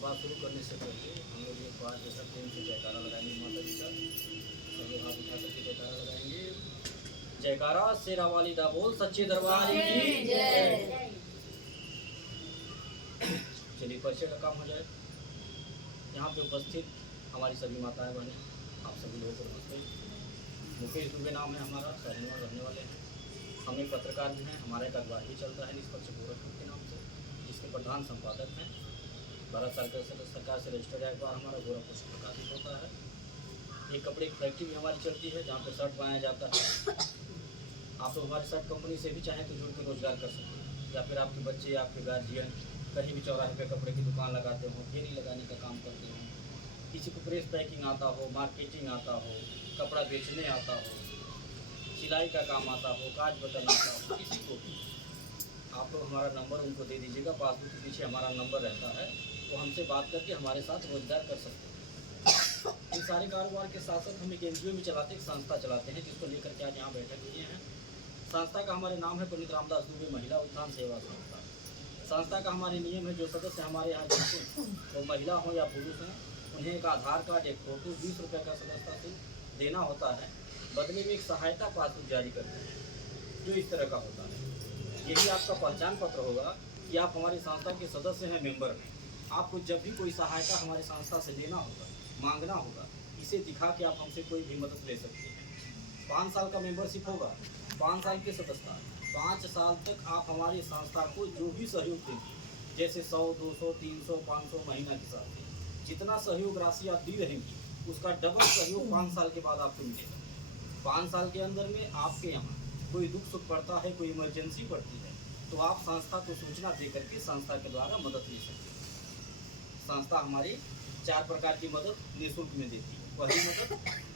बात शुरू करने से पहले हम लोग एक बार जैसा प्रेम से जयकारा लगाएंगे माता जी का। सभी हाथ उठा करके जयकारा लगाएंगे। जयकारा शेरा वाली दा बोल सच्चे दरबार की जय। चलिए परिचय का काम हो जाए। यहाँ पे उपस्थित हमारी सभी माताएं बहनें, आप सभी लोगों को नमस्ते। मुकेश दुबे नाम है हमारा, सहनीवाल रहने वाले हैं। हम एक पत्रकार भी हैं। हमारा एक अखबार भी चलता है निष्पक्ष गोरखपुर के नाम से, जिसके प्रधान संपादक हैं। भारत सरकार से रजिस्टर्ड अखबार हमारा गोरखपुर से प्रकाशित होता है। एक कपड़े की फैक्ट्री भी हमारी चलती है, जहाँ पे शर्ट बनाया जाता है। आप लोग हमारे शर्ट कंपनी से भी चाहें तो जुड़ के रोजगार कर सकते हैं, या फिर आपके बच्चे, आपके गार्जियन कहीं भी चौराहे पे कपड़े की दुकान लगाते हो, फेरी लगाने का काम करते हो, किसी को प्रेस पैकिंग आता हो, मार्केटिंग आता हो, कपड़ा बेचने आता हो, सिलाई का काम आता हो, काज बटन आता हो, किसी को भी आप लोग हमारा नंबर उनको दे दीजिएगा। पासबुक के पीछे हमारा नंबर रहता है, वो हमसे बात करके हमारे साथ रोजगार कर सकते हैं। इन सारे कारोबार के साथ साथ हम एक एनजीओ भी चलाते हैं, एक संस्था चलाते हैं, जिसको लेकर के आज यहाँ बैठक किए हैं। संस्था का हमारे नाम है पंडित रामदास दुबे महिला उत्थान सेवा संस्था। संस्था का हमारे नियम है, जो सदस्य हमारे यहाँ जुड़ते हैं, वो महिला हो या पुरुष हैं, उन्हें एक आधार कार्ड, एक फोटो, 20 रुपये का सदस्यता शुल्क देना होता है। बदले में एक सहायता पासबुक जारी करते हैं, जो इस तरह का होता है। यही आपका पहचान पत्र होगा कि आप हमारी संस्था के सदस्य हैं, मेंबर हैं। आपको जब भी कोई सहायता हमारी संस्था से लेना होगा, मांगना होगा, इसे दिखा के आप हमसे कोई भी मदद ले सकते हैं। 5 साल का मेंबरशिप होगा, 5 साल की सदस्यता, 5 साल तक आप हमारी संस्था को जो भी सहयोग देंगे, जैसे 100, 200, 300, 500 महीना के साथ जितना सहयोग राशि आप दी रहेंगी, उसका डबल सहयोग 5 साल के बाद आपको मिलेगा। 5 साल के अंदर में आपके यहाँ कोई दुख सुख पड़ता है, कोई इमरजेंसी पड़ती है, तो आप संस्था को सूचना दे करके संस्था के द्वारा मदद ले सकते हैं। संस्था हमारी 4 प्रकार की मदद निःशुल्क में देती है। पहली मदद,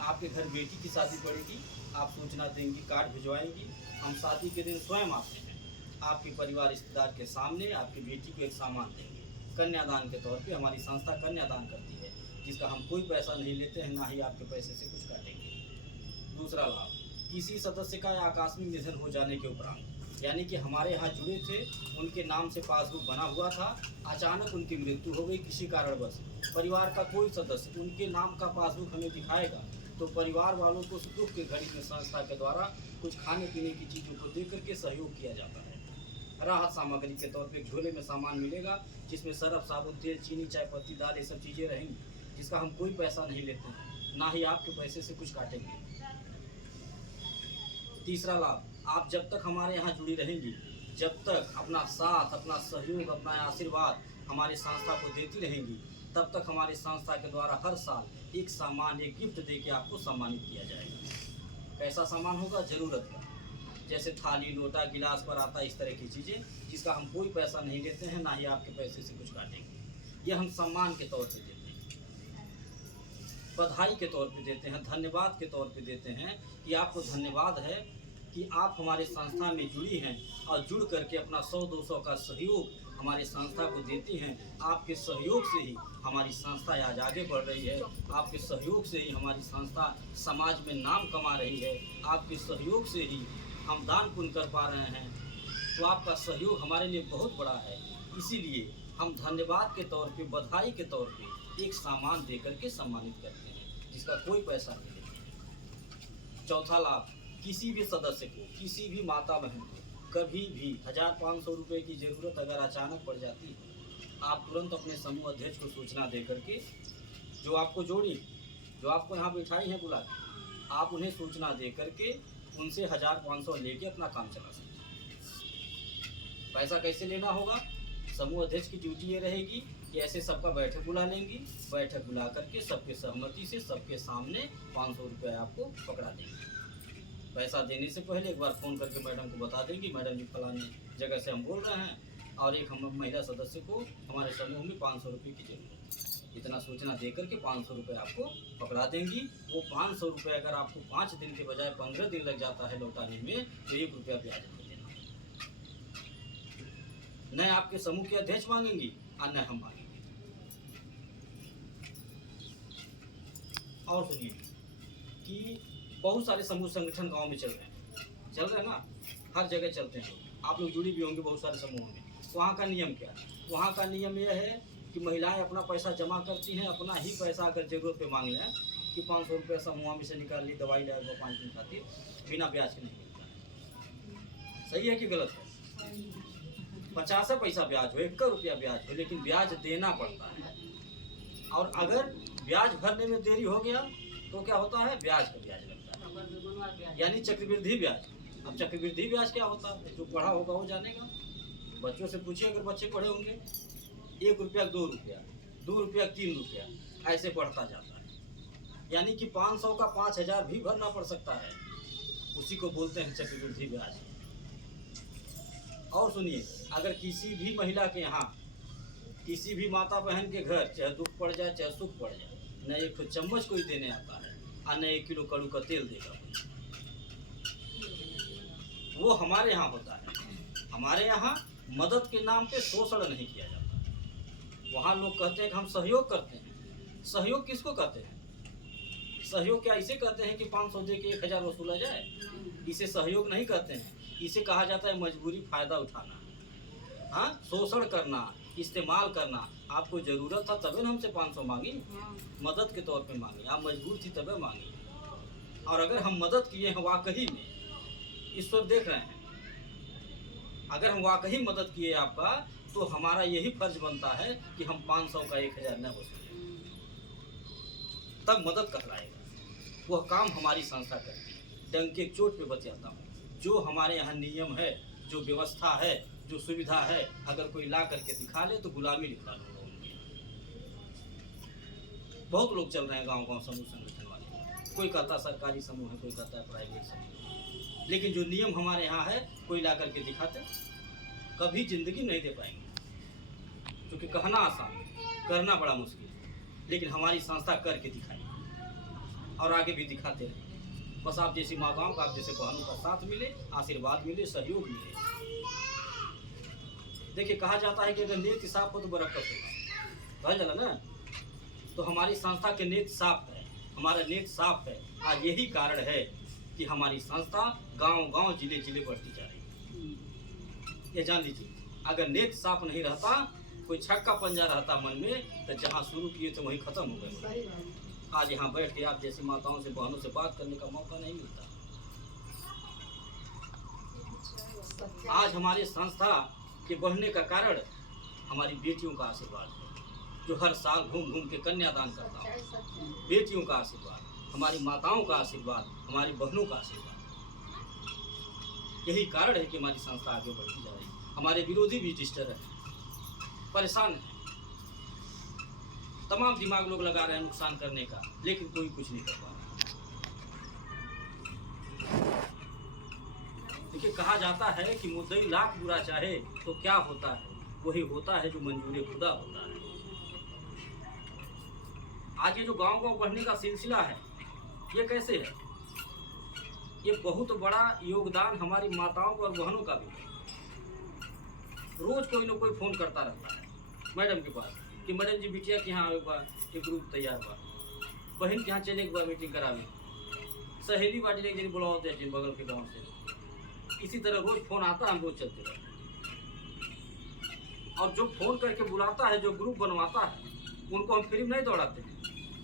आपके घर बेटी की शादी पड़ेगी, आप सूचना देंगी, कार्ड भिजवाएंगी, हम शादी के दिन स्वयं आते हैं, आपके परिवार रिश्तेदार के सामने आपकी बेटी को एक सामान देंगे। कन्यादान के तौर पे हमारी संस्था कन्यादान करती है, जिसका हम कोई पैसा नहीं लेते हैं, ना ही आपके पैसे से कुछ काटेंगे। दूसरा लाभ, किसी सदस्य का आकस्मिक निधन हो जाने के उपरांत, यानी कि हमारे यहाँ जुड़े थे, उनके नाम से पासबुक बना हुआ था, अचानक उनकी मृत्यु हो गई किसी कारणवश, परिवार का कोई सदस्य उनके नाम का पासबुक हमें दिखाएगा, तो परिवार वालों को दुख के घड़ी में संस्था के द्वारा कुछ खाने पीने की चीज़ों को दे करके सहयोग किया जाता है। राहत सामग्री के तौर पे एक झोले में सामान मिलेगा, जिसमें सरफ, साबुन, तेल, चीनी, चाय पत्ती, दाल, ये सब चीज़ें रहेंगी, जिसका हम कोई पैसा नहीं लेते हैं, ना ही आपके पैसे से कुछ काटेंगे। तीसरा लाभ, आप जब तक हमारे यहाँ जुड़ी रहेंगी, जब तक अपना साथ, अपना सहयोग, अपना आशीर्वाद हमारी संस्था को देती रहेंगी, तब तक हमारी संस्था के द्वारा हर साल एक सामान, एक गिफ्ट देके आपको सम्मानित किया जाएगा। कैसा सामान होगा? ज़रूरत का, जैसे थाली, लोटा, गिलास पर आता है, इस तरह की चीज़ें, जिसका हम कोई पैसा नहीं लेते हैं, ना ही आपके पैसे से कुछ काटेंगे। यह हम सम्मान के तौर पर देते हैं, बधाई के तौर पे देते हैं, धन्यवाद के तौर पे देते हैं कि आपको धन्यवाद है कि आप हमारे संस्था में जुड़ी हैं और जुड़ करके अपना 100-200 का सहयोग हमारी संस्था को देती हैं। आपके सहयोग से ही हमारी संस्था आज आगे बढ़ रही है, आपके सहयोग से ही हमारी संस्था समाज में नाम कमा रही है, आपके सहयोग से ही हम दान पुण्य कर पा रहे हैं। तो आपका सहयोग हमारे लिए बहुत बड़ा है, इसीलिए हम धन्यवाद के तौर पे, बधाई के तौर पे एक सामान दे करके सम्मानित करते हैं, जिसका कोई पैसा नहीं लेते। चौथा लाभ, किसी भी सदस्य को, किसी भी माता बहन को कभी भी 1500 रुपये की ज़रूरत अगर अचानक पड़ जाती है, आप तुरंत अपने समूह अध्यक्ष को सूचना दे करके, जो आपको जोड़ी, जो आपको यहाँ बिठाई हैं बुला के, आप उन्हें सूचना दे करके उनसे 1500 लेके अपना काम चला सकते हैं। पैसा कैसे लेना होगा? समूह अध्यक्ष की ड्यूटी ये रहेगी कि ऐसे सबका बैठक बुला लेंगी, बैठक बुला करके सबके सहमति से सबके सामने 500 रुपये आपको पकड़ा देंगे। पैसा देने से पहले एक बार फ़ोन करके मैडम को बता देंगी, मैडम जी फलानी जगह से हम बोल रहे हैं और एक हम महिला सदस्य को हमारे समूह में 500 रुपये की जरूरत है, इतना सूचना दे करके 500 रुपये आपको पकड़ा देंगी। वो 500 रुपये अगर आपको 5 दिन के बजाय 15 दिन लग जाता है लौटाने में, तो 1 रुपया ब्याज नहीं देना। न आपके समूह के अध्यक्ष मांगेंगी और न हम मांगेंगे। और सुनिए कि बहुत सारे समूह संगठन गांव में चल रहे हैं ना, हर जगह चलते हैं लोग, आप लोग जुड़ी भी होंगे बहुत सारे समूहों में। वहाँ का नियम क्या है? वहाँ का नियम यह है कि महिलाएं अपना पैसा जमा करती हैं, अपना ही पैसा अगर जरूरत पे मांग लें कि 500 रुपये समूह में से निकाल ली, दवाई लाए 5 दिन खातिर, बिना ब्याज के नहीं मिलता है। सही है कि गलत है? 50 पैसा ब्याज हो, 1 रुपया ब्याज हो, लेकिन ब्याज देना पड़ता है। और अगर ब्याज भरने में देरी हो गया तो क्या होता है? ब्याज का ब्याज लगता है, यानी चक्रवृद्धि ब्याज। अब चक्रवृद्धि ब्याज क्या होता है? जो पढ़ा होगा वो जानेगा। बच्चों से पूछिए, अगर बच्चे पढ़े होंगे, 1 रुपया 2 रुपया, 2 रुपया 3 रुपया, ऐसे बढ़ता जाता है। यानी कि 500 का 5000 भी भरना पड़ सकता है। उसी को बोलते हैं चक्रवृद्धि ब्याज। और सुनिए, अगर किसी भी महिला के यहाँ, किसी भी माता बहन के घर चाहे दुख पड़ जाए चाहे सुख पड़ जाए, न 1 चम्मच कोई देने आता है और न 1 किलो कड़ू का तेल देगा, वो हमारे यहाँ होता है। हमारे यहाँ मदद के नाम पे शोषण नहीं किया जाता। वहाँ लोग कहते हैं कि हम सहयोग करते हैं। सहयोग किसको कहते हैं? सहयोग क्या इसे कहते हैं कि 500 दे के 1000 वसूला जाए? इसे सहयोग नहीं कहते हैं। इसे कहा जाता है मजबूरी, फायदा उठाना, हाँ, शोषण करना, इस्तेमाल करना। आपको ज़रूरत था तभी हमसे 500 मांगी, मदद के तौर पे मांगी। आप मजबूर थी तभी मांगी। और अगर हम मदद किए हैं वाकई में, ईश्वर देख रहे हैं, अगर हम वाकई मदद किए आपका, तो हमारा यही फर्ज बनता है कि हम 500 का 1000 न वसूलें, तब मदद कहलाएगा। वह काम हमारी संस्था करती है। डंके चोट पे बचाता हूँ। जो हमारे यहाँ नियम है, जो व्यवस्था है, जो सुविधा है, अगर कोई ला करके दिखा ले तो गुलामी लिखा लो उनकी। बहुत लोग चल रहे हैं गांव-गांव समूह संगठन वाले। कोई कहता सरकारी समूह है, कोई कहता है प्राइवेट समूह, लेकिन जो नियम हमारे यहाँ है, कोई ला करके दिखाते, कभी जिंदगी नहीं दे पाएंगे। क्योंकि कहना आसान, करना बड़ा मुश्किल, लेकिन हमारी संस्था करके दिखाई और आगे भी दिखाते रहे। बस आप जैसी माताओं का, आप जैसे बहनों का साथ मिले, आशीर्वाद मिले, सहयोग मिले। देखिए, कहा जाता है कि अगर नीयत साफ हो तो बरकत होगा, कहा जाला ना। तो हमारी संस्था के नीयत साफ है, हमारा नीयत साफ है। आज यही कारण है कि हमारी संस्था गांव-गांव, जिले-जिले बढ़ती जा रही है। ये जान लीजिए, अगर नीयत साफ नहीं रहता, कोई छक्का पंजा रहता मन में, तो जहाँ शुरू किए तो वहीं खत्म हो गए। आज यहाँ बैठ के आप जैसी माताओं से, बहनों से बात करने का मौका नहीं मिलता। आज हमारी संस्था के बढ़ने का कारण हमारी बेटियों का आशीर्वाद है, जो हर साल घूम घूम के कन्यादान करता हूँ। बेटियों का आशीर्वाद, हमारी माताओं का आशीर्वाद, हमारी बहनों का आशीर्वाद, यही कारण है कि हमारी संस्था आगे बढ़ती जा रही है। हमारे विरोधी भी डिस्टर्ब है, परेशान है, तमाम दिमाग लोग लगा रहे हैं नुकसान करने का, लेकिन कोई कुछ नहीं कर पा रहा। देखिए, कहा जाता है कि मुद्दई लाख बुरा चाहे तो क्या होता है, वही होता है जो मंजूर खुदा होता है। आज ये जो गांव-गांव बढ़ने का सिलसिला है, ये कैसे है? ये बहुत बड़ा योगदान हमारी माताओं और बहनों का भी है। रोज कोई ना कोई फोन करता रहता है मैडम के पास कि मैडम जी बिटिया के यहाँ एक ग्रुप तैयार हुआ, बहन के यहाँ चले एक बार मीटिंग करावे, सहेली बाटी एक दिन बुलाओ जिन बगल के गाँव से। इसी तरह रोज फोन आता है, हम रोज चलते रहते हैं। और जो फोन करके बुलाता है, जो ग्रुप बनवाता है, उनको हम फ्री में नहीं दौड़ाते हैं,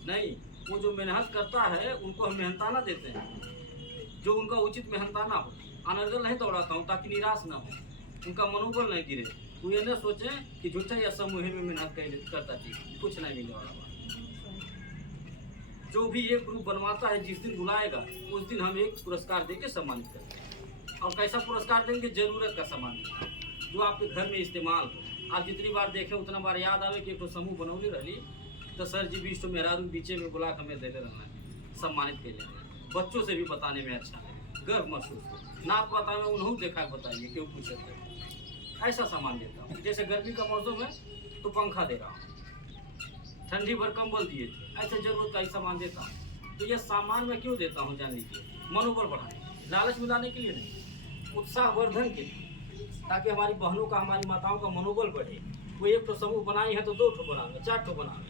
नहीं। वो जो मेहनत करता है उनको हम मेहनताना देते हैं, जो उनका उचित मेहनताना हो। अनर्गल नहीं दौड़ाता हूँ ताकि निराश ना हो, उनका मनोबल नहीं गिरे, वो ये न सोचें कि झूठा या समूह में मेहनत करता थी, कुछ नहीं मिलने वाला बात। जो भी एक ग्रुप बनवाता है, जिस दिन बुलाएगा उस दिन हम एक पुरस्कार देके सम्मानित करते हैं। और कैसा पुरस्कार देंगे? जरूरत का सामान, जो आपके घर में इस्तेमाल हो। आप जितनी बार देखें उतना बार याद आवे कि एक तो समूह बनौली रही, तो सर जी 20 मेहरारू बीचे में बुला हमें देते रहना है, सम्मानित के लिए। बच्चों से भी बताने में अच्छा है, गर्व महसूस हो। ना पता में उन्होंने देखा बताइए, क्यों पूछे ऐसा सामान देता हूँ। जैसे गर्मी का मौसम है तो पंखा दे रहा हूँ, ठंडी भर कंबल दिए थे, ऐसे जरूरत का ही सामान देता हूँ। तो यह सामान मैं क्यों देता हूँ? जान लीजिए, मनोबल बढ़ाने, लालच मिलाने के लिए नहीं, उत्साहवर्धन के लिए, ताकि हमारी बहनों का, हमारी माताओं का मनोबल बढ़े। वो एक तो समूह बनाई है तो 2 ठो बनावे, 4 ठो बनावे।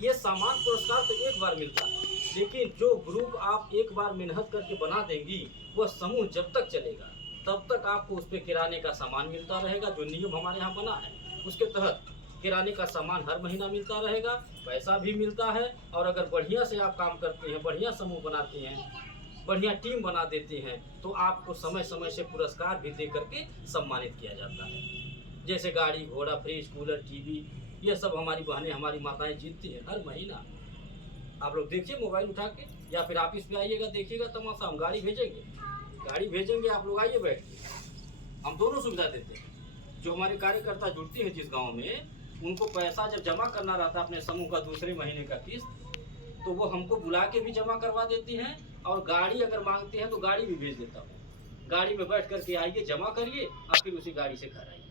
ये सामान पुरस्कार तो एक बार मिलता है, लेकिन जो ग्रुप आप एक बार मेहनत करके बना देंगी, वह समूह जब तक चलेगा तब तक आपको उस पर किराने का सामान मिलता रहेगा। जो नियम हमारे यहाँ बना है उसके तहत किराने का सामान हर महीना मिलता रहेगा, पैसा भी मिलता है। और अगर बढ़िया से आप काम करते हैं, बढ़िया समूह बनाते हैं, बढ़िया टीम बना देते हैं, तो आपको समय समय से पुरस्कार भी दे करके सम्मानित किया जाता है। जैसे गाड़ी घोड़ा, फ्रिज, कूलर, टीवी, ये सब हमारी बहनें, हमारी माताएं जीतती हैं हर महीना। आप लोग देखिए मोबाइल उठा के, या फिर ऑफिस पे आइएगा, देखिएगा तमाशा। हम गाड़ी भेजेंगे, आप लोग आइए बैठ के। हम दोनों सुविधा देते हैं। जो हमारे कार्यकर्ता जुड़ते हैं जिस गांव में, उनको पैसा जब जमा करना रहता है अपने समूह का दूसरे महीने का किस्त, तो वो हमको बुला के भी जमा करवा देती हैं। और गाड़ी अगर मांगते हैं तो गाड़ी भी भेज देता हूँ। गाड़ी में बैठ करके आइए, जमा करिए, और फिर उसी गाड़ी से घर आइए।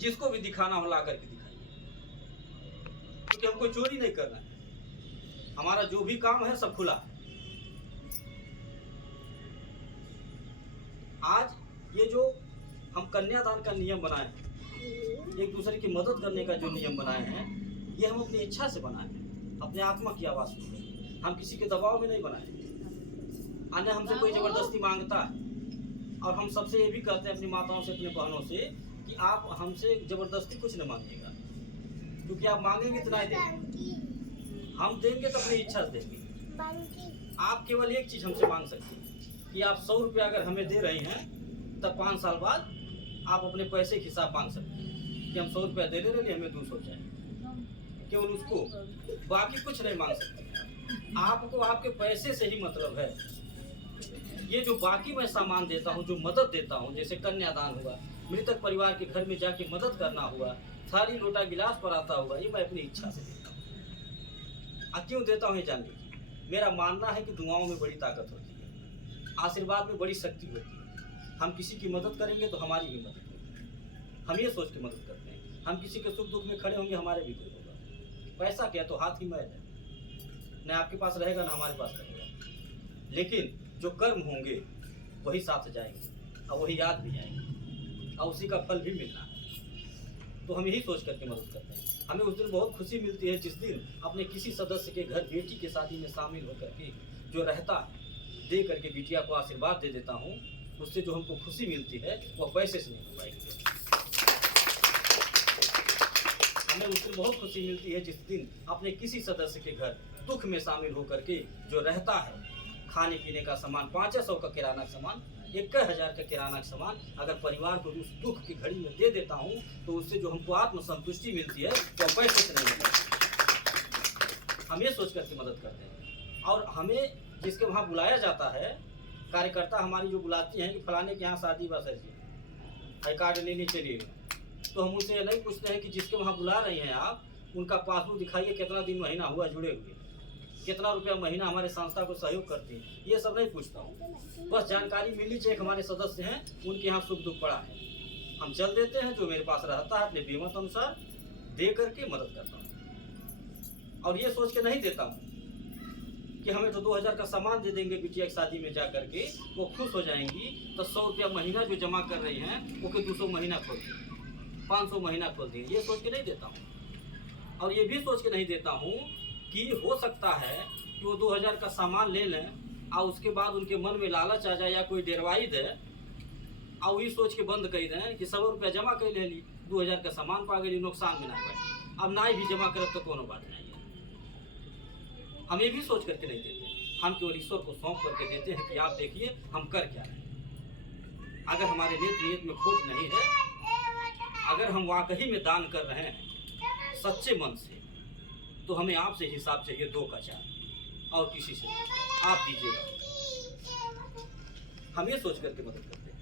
जिसको भी दिखाना हो ला करके दिखाइए, क्योंकि हमको चोरी नहीं करना है। हमारा जो भी काम है सब खुला है। आज ये जो हम कन्यादान का नियम बनाए हैं, एक दूसरे की मदद करने का जो नियम बनाए हैं, ये हम अपनी इच्छा से बनाए हैं, अपने आत्मा की आवाज सुन। हम किसी के दबाव में नहीं बनाए। अन्य हमसे कोई जबरदस्ती मांगता है, और हम सबसे ये भी कहते हैं अपनी माताओं से, अपने बहनों से, कि आप हमसे जबरदस्ती कुछ न मांगिएगा, क्योंकि आप मांगेंगे तो नहीं देंगे। हम देंगे तो अपनी इच्छा से देंगे। आप केवल एक चीज हमसे मांग सकते हैं कि आप 100 रुपया अगर हमें दे रहे हैं, तब 5 साल बाद आप अपने पैसे के हिसाब मांग सकते हैं कि हम 100 रुपया दे रहे, हमें 200 चाहिए। केवल उसको, बाकी कुछ नहीं मांग सकते। आपको आपके पैसे से ही मतलब है। ये जो बाकी मैं सामान देता हूँ, जो मदद देता हूँ, जैसे कन्यादान हुआ, मृतक परिवार के घर में जाके मदद करना हुआ, थाली लोटा गिलास पर आता हुआ, ये मैं अपनी इच्छा से देता हूँ। क्यों देता हूँ ये जान लीजिए। मेरा मानना है कि दुआओं में बड़ी ताकत होती है, आशीर्वाद में बड़ी शक्ति होती है। हम किसी की मदद करेंगे तो हमारी भी मदद होगी। हम ये सोच के मदद करते हैं। हम किसी के सुख दुख में खड़े होंगे, हमारे भी कोई होगा। पैसा क्या तो हाथ ही मैल है, न आपके पास रहेगा न हमारे पास रहेगा। लेकिन जो कर्म होंगे वही साथ जाएंगे, और वही याद भी जाएंगे, और उसी का फल भी मिलना है। तो हम यही सोच करके मदद करते हैं। हमें उस दिन बहुत खुशी मिलती है जिस दिन अपने किसी सदस्य के घर बेटी के शादी में शामिल होकर के जो रहता है, दे करके बिटिया को आशीर्वाद दे देता हूँ। उससे जो हमको खुशी मिलती है वह पैसे से नहीं हो पाएगी। हमें उस दिन बहुत खुशी मिलती है जिस दिन अपने किसी सदस्य के घर दुख में शामिल होकर के जो रहता है, खाने पीने का सामान, 500 का किराना सामान, 1000 का किराना सामान अगर परिवार को उस दुख की घड़ी में दे देता हूँ, तो उससे जो हमको आत्मसंतुष्टि मिलती है वो पैसे से नहीं मिलती। हम ये सोच करके मदद करते हैं। और हमें जिसके वहाँ बुलाया जाता है, कार्यकर्ता हमारी जो बुलाती हैं कि फलाने के यहाँ शादी बस ऐसी आई कार्ड लेने चलिए, तो हम उनसे नहीं पूछते हैं कि जिसके वहाँ बुला रही हैं आप, उनका पासबुक दिखाइए, कितना दिन महीना हुआ जुड़े हुए, कितना रुपया महीना हमारे संस्था को सहयोग करती है। ये सब नहीं पूछता हूँ। बस जानकारी मिली चाहिए हमारे सदस्य हैं, उनके यहाँ सुख दुख पड़ा है, हम चल देते हैं। जो मेरे पास रहता है अपने बेमत अनुसार दे करके मदद करता हूँ। और ये सोच के नहीं देता हूँ कि हमें तो 2000 का सामान दे देंगे बिटिया की शादी में जा करके, वो खुश हो जाएंगी, तो 100 रुपया महीना जो जमा कर रही हैं वो 200 महीना खोल दें, 500 महीना खोल दें। ये सोच के नहीं देता हूँ। और ये भी सोच के नहीं देता हूँ कि हो सकता है कि वो 2000 का सामान ले लें, और उसके बाद उनके मन में लालच आ जाए या कोई डेरवाई दे, और ये सोच के बंद कर दें कि 100 रुपया जमा कर ले ली, 2000 का सामान पा गई, नुकसान में ना बैठे। अब ना ही भी जमा करब तो कोनो बात नहीं है। हम ये भी सोच करके नहीं देते। हम केवल ईश्वर को सौंप करके देते हैं कि आप देखिए हम कर क्या रहे हैं। अगर हमारे नीयत में खोट नहीं है, अगर हम वाकई में दान कर रहे हैं सच्चे मन से, तो हमें आपसे हिसाब चाहिए 2 का 4, और किसी से आप दीजिएगा। हम ये सोच करके मदद करते हैं।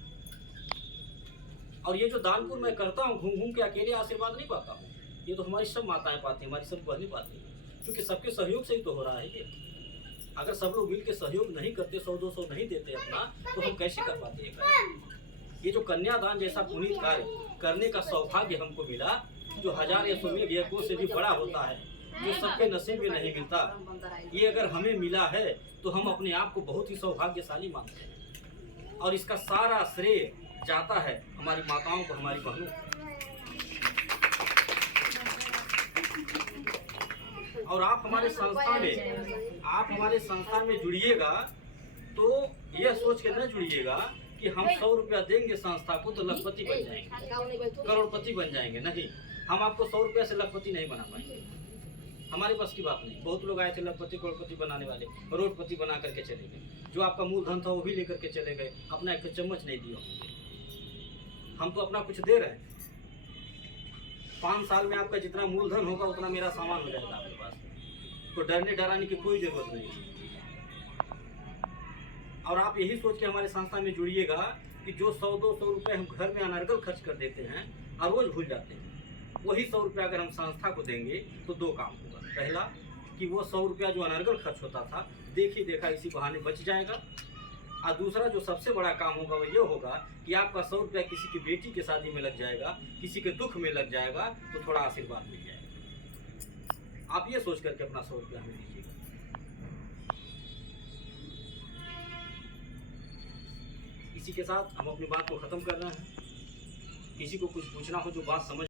और ये जो दान पुण्य मैं करता हूँ, घूम घूम के अकेले आशीर्वाद नहीं पाता हूँ। ये तो हमारी सब माताएं पाती हैं, हमारी सब बहनें पाती हैं, क्योंकि सबके सहयोग से ही तो हो रहा है ये। अगर सब लोग मिल के सहयोग नहीं करते, 100-200 नहीं देते अपना, तो हम कैसे कर पाते हैं? ये जो कन्यादान जैसा पुनीत कार्य करने का सौभाग्य हमको मिला, जो 1000 या 100 यज्ञों से भी बड़ा होता है, जो सबके नसीब में नहीं मिलता, ये अगर हमें मिला है तो हम अपने आप को बहुत ही सौभाग्यशाली मानते हैं। और इसका सारा श्रेय जाता है हमारी माताओं को, हमारी बहनों को। और आप हमारे संस्था में जुड़िएगा, तो यह सोच के न जुड़िएगा कि हम 100 रुपया देंगे संस्था को तो लखपति बन जाएंगे, करोड़पति बन जाएंगे। नहीं, हम आपको 100 रुपये से लखपति नहीं बना पाएंगे, हमारे बस की बात नहीं। बहुत लोग आए थे लखपति करोड़पति बनाने वाले, करोड़पति बना करके चले गए। जो आपका मूलधन था वो भी लेकर के चले गए, अपना एक चम्मच नहीं दिए होंगे। हम तो अपना कुछ दे रहे हैं। 5 साल में आपका जितना मूलधन होगा उतना मेरा सामान हो जाएगा आपके पास, तो डरने डराने की कोई जरूरत नहीं है। और आप यही सोच के हमारे संस्था में जुड़िएगा कि जो 100-200 रुपये हम घर में अनर्गल खर्च कर देते हैं और रोज भूल जाते हैं, वही 100 रुपया अगर हम संस्था को देंगे तो 2 काम होगा। पहला कि वो 100 रुपया जो अनर्गल खर्च होता था देखी देखा इसी बहाने बच जाएगा, और दूसरा जो सबसे बड़ा काम होगा वो ये होगा कि आपका 100 रुपया किसी की बेटी के शादी में लग जाएगा, किसी के दुख में लग जाएगा, तो थोड़ा आशीर्वाद मिल जाएगा। आप ये सोच करके अपना 100 रुपया हमें दीजिएगा। इसी के साथ हम अपनी बात को ख़त्म कर रहे हैं। किसी को कुछ पूछना हो जो बात समझ